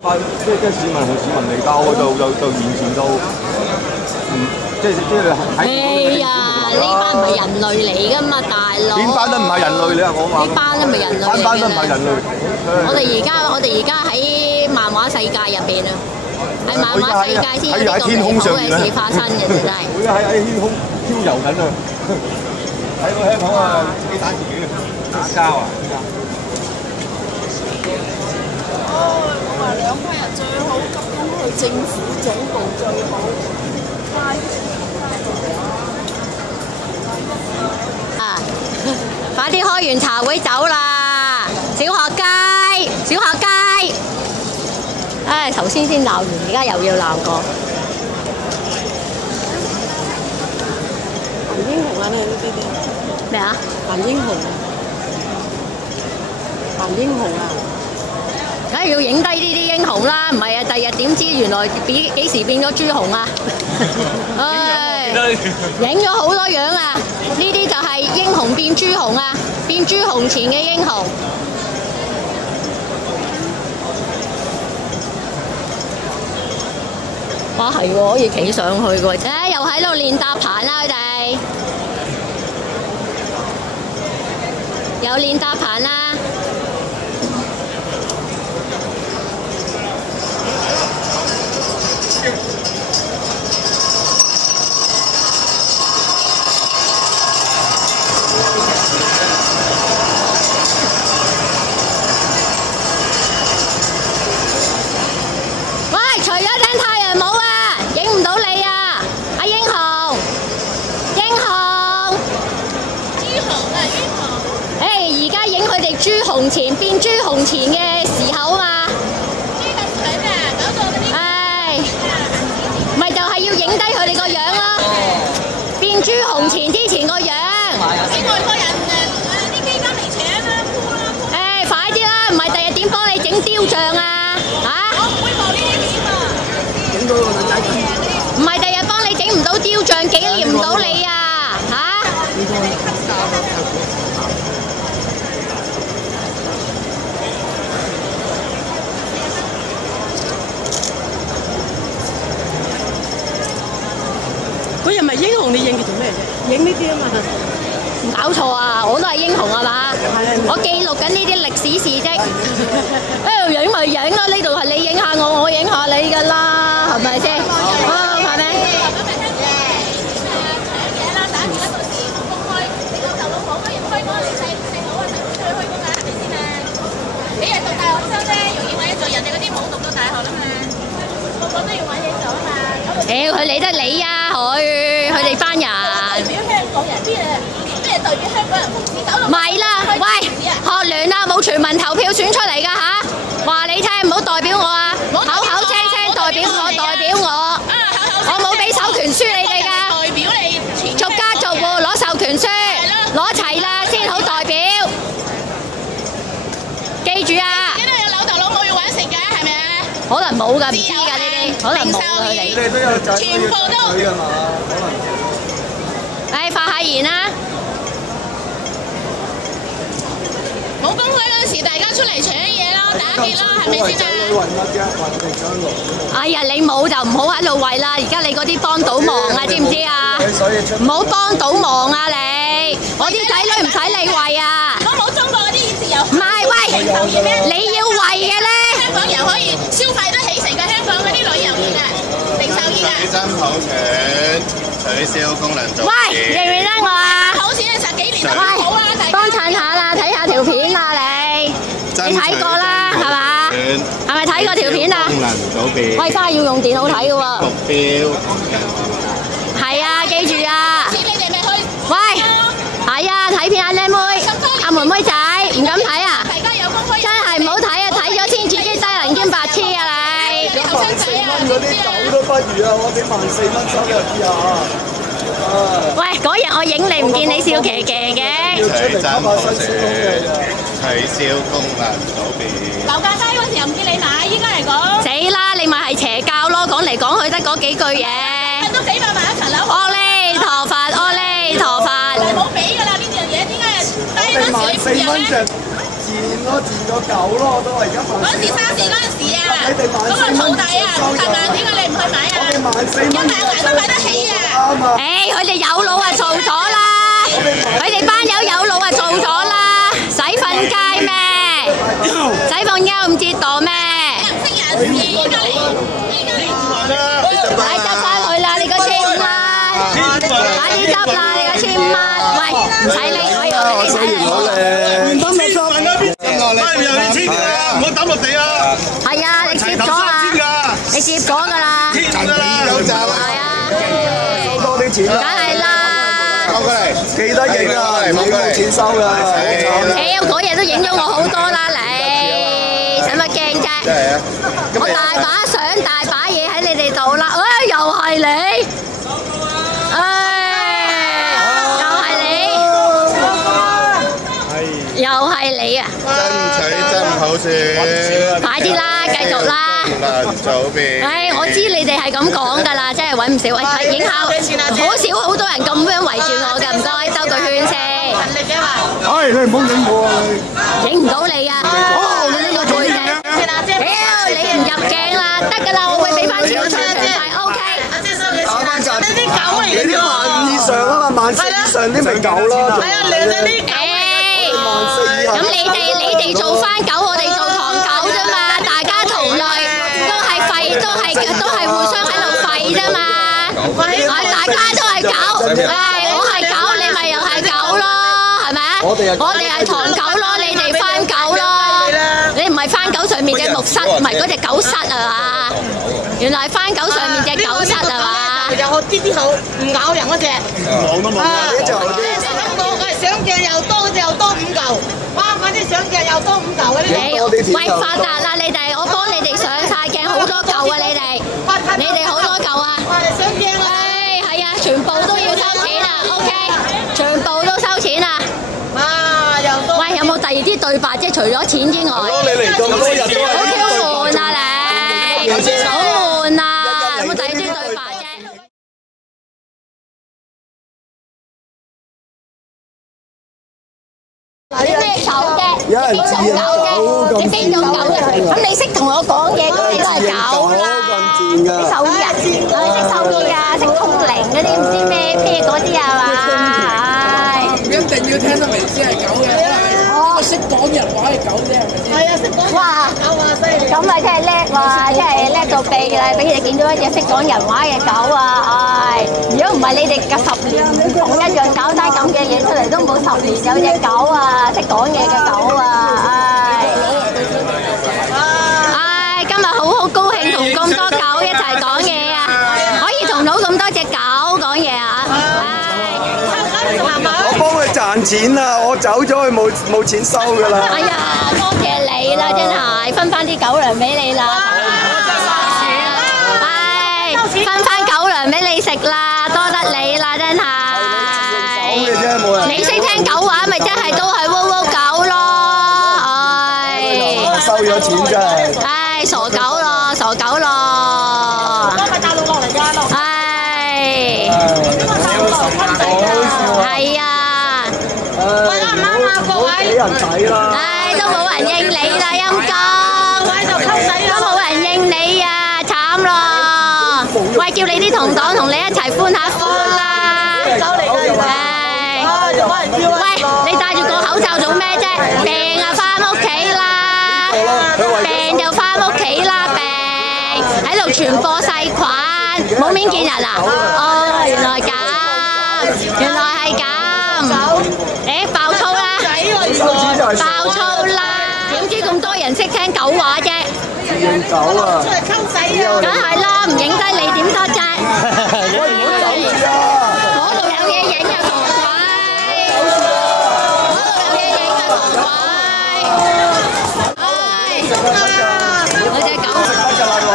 即係市民同市民嚟交，就完全就即係喺。哎呀！呢班唔係人類嚟㗎嘛，大佬。邊班都唔係人類，你話我話。呢班都唔係人類嚟㗎。班都唔係人類。我哋而家喺漫畫世界入邊啊，喺漫畫世界先有呢個美好嘅事發生嘅，真係。會喺天空飄遊緊啊！喺個香港啊，自己打自己打交啊！我話兩批人最好急工去政府總部最好。啊！快啲開完茶會走啦！小學雞。唉，頭先鬧完，而家又要鬧過。韓英雄啊，呢啲咩啊？韓英雄啊！梗係要影低呢啲英雄啦，唔係啊！第日點知原來幾時變咗朱紅啊？唉，影咗好多樣啊！呢啲就係英雄變朱紅啊，變朱紅前嘅英雄。哇，係喎，可以企上去嘅喎，又喺度練搭棚啦，佢哋又練搭棚啦。朱紅前變朱紅前嘅時候啊嘛，唉，咪就係要影低佢哋個樣咯，變朱紅前之前個樣。啲外國人啲基金嚟請啦，唉，快啲啦，唔係第日點幫你整雕像啊？嚇！我唔會望呢啲片啊！整到個女仔唔係第日幫你整唔到雕像，紀念唔到你啊！嚇！嗰日咪英雄，你影佢做咩啫？影呢啲啊嘛。唔搞錯啊！我都係英雄啊嘛！我記錄緊呢啲歷史事蹟。誒影咪影咯，呢度係你影下我，我影下你㗎啦，係咪先？啊，係咪？你係讀大學生啫，容易揾嘢做，人哋嗰啲冇讀到大學啦嘛，個個都要揾嘢做啊嘛。屌，佢理得你啊，佢哋班人。代表香港人咩代表香港人服侍走路？唔係啦，喂，學聯啦，冇全民投票選出嚟㗎嚇，話你聽唔好代表我啊，口口聲聲代表我，代表我，我冇俾授權書你哋㗎，代表你逐家逐戶攞授權書，攞齊啦先好代表，記住啊！呢度有老豆老母要揾食㗎，係咪啊？可能冇㗎，唔知㗎呢啲，可能冇㗎佢哋。你哋都有仔，全部都。誒，發下言啦！冇公開嗰陣時，大家出嚟搶嘢啦，打劫啦，係咪先啊？哎呀，你冇就唔好喺度為啦！而家你嗰啲幫倒忙啊，知唔知啊？唔好幫倒忙啊你！我啲仔女唔使你為啊！我冇中國嗰啲自由。唔係，喂，你要為嘅咧。香港人可以消費得起成個香港嗰啲旅遊業啊，零售業啊。真普選。取消功能組別。喂，認唔認得我啊？好似10幾年都好啊，幫襯下啦，睇下條片啊你睇過啦係嘛？係咪睇過條片啊？功能組別。喂，真係要用電腦睇嘅喎。目標。係啊，記住啊。你哋咪去。喂，係啊，睇片啊，靚妹，阿妹妹仔，唔敢睇啊？大家有公開。真係唔好睇啊！睇咗先自己低能兼白痴啊你。後生仔啊！嗰啲狗都不如啊！我俾14蚊收入啲啊！喂，嗰日我影你唔見你笑騎騎嘅。取消功能組別。樓價低嗰時又唔見你買，依家嚟講。死啦！你咪係邪教咯，講嚟講去得嗰幾句嘢。都幾百萬一層樓。阿彌陀佛，阿彌陀佛。冇俾㗎啦呢樣嘢，點解低嗰時你唔入咧？咯，賤個狗咯，我都係而家嗰陣時沙士嗰陣時啊，嗰個草底啊，60萬，點解你唔去買啊？一萬都買得起啊！誒，佢哋有腦啊，做咗啦！佢哋班友有腦啊，做咗啦！使瞓街咩？使瞓街唔知道咩？唔識人事，依家嚟，快執翻佢啦！你個1000蚊，快啲執啦！你個1000蚊，喂，唔使理佢，我哋使理。唔好抌落地啊！係啊，你接咗啊？你接咗㗎啦？係啊，多啲錢梗係啦。攞過嚟，記得影啊，冇錢收㗎。嗰日都影咗我好多啦，你使乜驚啫？我大把相、大把嘢喺你哋度啦。又係你，又係你啊！爭取真好事，快啲啦，繼續啦！左邊。我知你哋係咁講㗎啦，真係揾唔少。睇影下，好多人咁樣圍住我㗎，唔該，兜個圈先。你唔好影我啊！影唔到你啊！你呢個背景，你唔入鏡啦，得㗎啦，我會俾翻錢出場費 ，OK。打翻價，你啲10000以上啊嘛，14000以上啲咪狗咯。咁你哋做番狗，我哋做唐狗啫嘛，大家同類，都係廢，都係互相喺度廢啫嘛。大家都係狗，我係狗，你咪又係狗咯，係咪啊？我哋係唐狗咯，你哋番狗咯。你唔係番狗上面隻木虱，唔係嗰隻狗虱係嘛？原來係番狗上面隻狗虱係嘛？有啲好唔咬人嗰隻。望都望到呢隻好啲。上鏡又多5嚿，哇！嗰啲上鏡又多5嚿嗰啲。喂，發達啦！你哋，我幫你哋上晒鏡好多嚿啊！你哋好多嚿啊！上鏡啊！係啊，全部都要收錢啊 ！OK， 全部都收錢啊！又多。喂，有冇第二啲對白？即係除咗錢之外。你嚟咁多日都係。好悶啊你！好悶啊！有冇第二啲對白啫？你咩狗啫？有人自認狗咁你邊種狗啫？咁你識同我講嘢，咁你都係狗啦。你獸醫啊？你識獸醫啊？識通靈嗰啲唔知咩嗰啲啊嘛？唔一定要聽得明先係狗嘅，我識講人話係狗啫，係咪先？係啊，識講人話狗啊，犀利！咁咪真係叻喎，真係叻到痹啦！俾你見到一隻識講人話嘅狗啊！如果唔係你哋隔10年同一樣搞單咁嘅嘢出嚟，都冇10年有隻狗啊，識講嘢嘅狗啊！今日好高興同咁多狗一齊講嘢啊！可以同到咁多隻狗講嘢啊！我幫佢賺錢啊！我走咗佢冇錢收㗎啦。哎呀，多謝你啦，真係分翻啲狗糧俾你啦。分翻狗糧俾你食啦，多得你啦，真係。你識聽狗話，咪真係都係窩窩狗咯，收咗錢真係。傻狗咯，傻狗咯。咪大陸落嚟㗎，係啊。喂，啱唔啱啊，各位？俾人睇啦。都冇人應你啦，陰公。喺度溝仔都冇人應你啊，慘咯！喂，叫你啲同黨同你一齊歡下歡啦！走嚟㗎，喂，你戴住個口罩做咩啫？病啊，翻屋企啦！病就翻屋企啦，病喺度傳播細菌，冇面見人啊！哦，原來咁，原來係咁。爆粗啦！爆粗啦！點知咁多人識聽狗話啫？狗啊！出嚟溝仔啊！梗係啦，唔影低你點得啫？喂，唔好走住啊！嗰度有嘢影啊，傻鬼！嗰度有嘢影啊，傻鬼！我隻狗食得㗎啦喎！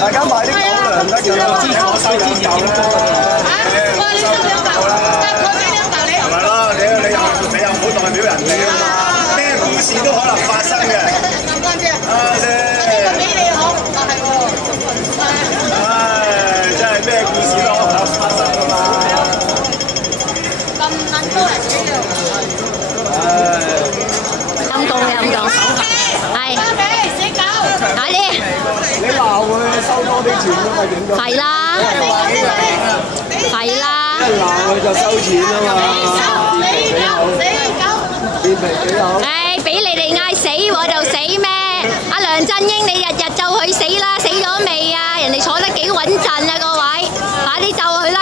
大家買啲狗糧得㗎啦，我收養狗啦。哇！你收養狗，我俾2嚿你。係咪咯？你又唔好代表人哋啊嘛！咩故事都可能發生嘅。咁乾淨。呢個俾你好，係喎。真係咩故事都可能發生㗎嘛！咁撚多人嘅。咁啲錢都咪點到？係啦，係啦。一鬧佢就收錢啊嘛。變皮幾好。唉，俾你哋嗌死我就死咩？阿梁振英，你日日就去死啦！死咗未啊？人哋坐得幾穩陣啊，各位，快啲就佢啦！